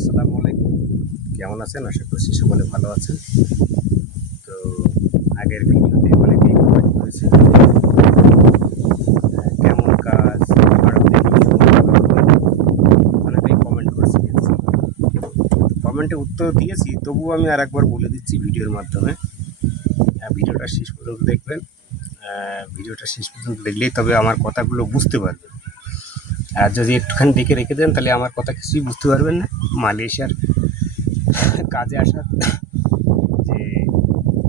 আসসালামু আলাইকুম। কেমন আছেন? আশা করছি সকলে ভালো আছেন। তো আগের ভিডিওতে অনেকেই কমেন্ট করেছেন কেমন কাজ? অনেকেই কমেন্ট করেছে কমেন্টে উত্তর দিয়েছি, তবুও আমি আর একবার বলে দিচ্ছি ভিডিওর মাধ্যমে। ভিডিওটা শেষ পর্যন্ত দেখবেন। ভিডিওটা শেষ পর্যন্ত দেখলেই তবে আমার কথাগুলো বুঝতে পারবেন। আর যদি একটুখানি দেখে রেখে দেন, তাহলে আমার কথা কিছুই বুঝতে পারবেন না। মালয়েশিয়ার কাজে আসার যে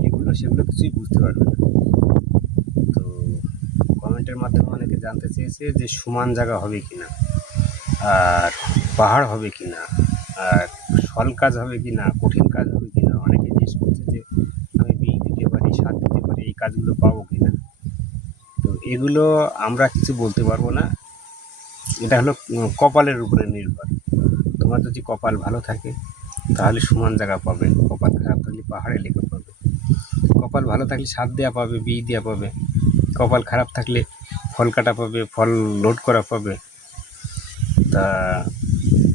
এগুলো, সেগুলো কিছুই বুঝতে পারবেন না। তো কমেন্টের মাধ্যমে অনেকে জানতে চেয়েছে যে সমান জায়গা হবে কি না আর পাহাড় হবে কি না আর সল কাজ হবে কি না কঠিন কাজ হবে কি না অনেকে জিজ্ঞেস করছে যে, আমি বিয়ে দিতে পারি সাথ দিতে পারি, এই কাজগুলো পাবো কি না তো এগুলো আমরা কিছু বলতে পারব না। এটা হলো কপালের উপরে নির্ভর। তোমার যদি কপাল ভালো থাকে, তাহলে সমান জায়গা পাবে। কপাল খারাপ থাকলে পাহাড়ে লেখা পাবে কপাল ভালো থাকলে সার দেওয়া পাবে, বীজ দেওয়া পাবে। কপাল খারাপ থাকলে ফল কাটা পাবে, ফল লোড করা পাবে। তা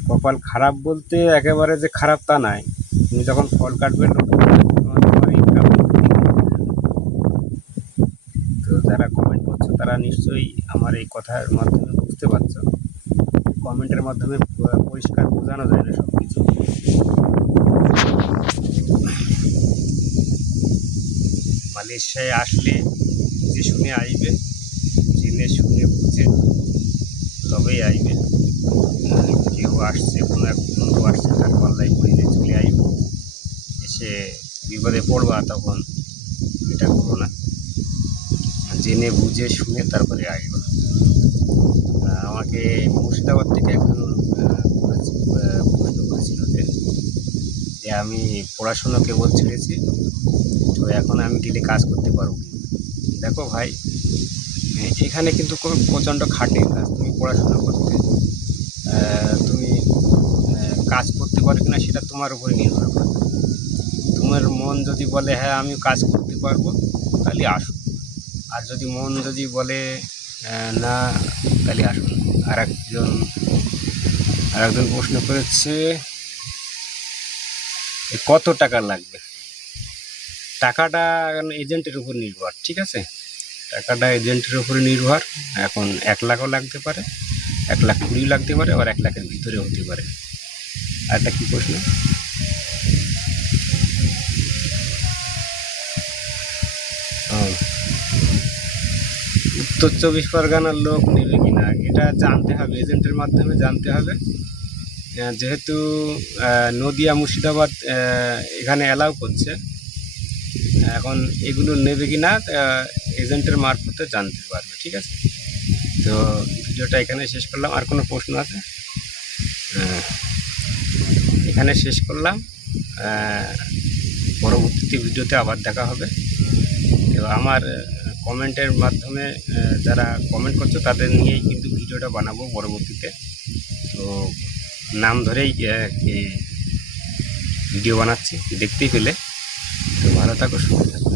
কপাল খারাপ বলতে একেবারে যে খারাপ তা নাই। তুমি যখন ফল কাটবে তো যারা কমেন্ট করছ, তারা নিশ্চয়ই আমার এই কথার মাধ্যমে বুঝতে পারছ। কমেন্টের মাধ্যমে পরিষ্কার বোঝানো যায় না সব কিছু মালয়েশিয়ায় আসলে বুঝে শুনে আসবে জেনে শুনে বুঝে তবেই আসবে কেউ আসছে, কোনো এক বন্ধু আসছে, তার পাল্লায় পড়ে দিয়ে চলে আসবে এসে বিপদে পড়বা তখন এটা করো না। জেনে বুঝে শুনে তারপরে আসবা আমাকে মুর্শিদাবাদ থেকে একজন প্রশ্ন করেছিল যে যে আমি পড়াশুনো কেবল ছেড়েছি, তো এখন আমি গেলে কাজ করতে পারব দেখো ভাই এখানে কিন্তু প্রচণ্ড খাটে কাজ। তুমি পড়াশোনা করতে তুমি কাজ করতে পারো কিনা সেটা তোমার উপরে নির্ভর করে। তোমার মন যদি বলে হ্যাঁ আমি কাজ করতে পারব, তাহলে আসো। আর যদি মন যদি বলে না, তাহলে আসুন। আর একজন আর একজন প্রশ্ন করেছে কত টাকা লাগবে? টাকাটা এখন এজেন্টের উপর নির্ভর, ঠিক আছে? টাকাটা এজেন্টের উপরে নির্ভর, এখন এক লাখও লাগতে পারে, এক লাখ কুড়ি লাগতে পারে, আবার এক লাখের ভিতরে হতে পারে। আর একটা কী প্রশ্ন? উত্তর চব্বিশ পরগনার লোক নেবে কিনা, এটা জানতে হবে, এজেন্টের মাধ্যমে জানতে হবে। যেহেতু নদিয়া, মুর্শিদাবাদ এখানে অ্যালাউ করছে, এখন এগুলো নেবে কিনা এজেন্টের মারফতে জানতে পারবে, ঠিক আছে? তো ভিডিওটা এখানে শেষ করলাম, আর কোনো প্রশ্ন আছে? এখানে শেষ করলাম পরবর্তীতে ভিডিওতে আবার দেখা হবে। তো আমার কমেন্টের মাধ্যমে যারা কমেন্ট করছে তাদের নিয়েই কিন্তু ভিডিওটা বানাবো পরবর্তীতে। তো নাম ধরেই ভিডিও বানাচ্ছি, দেখতেই পেলে। তো ভালো থাকো, সুস্থ থাকো।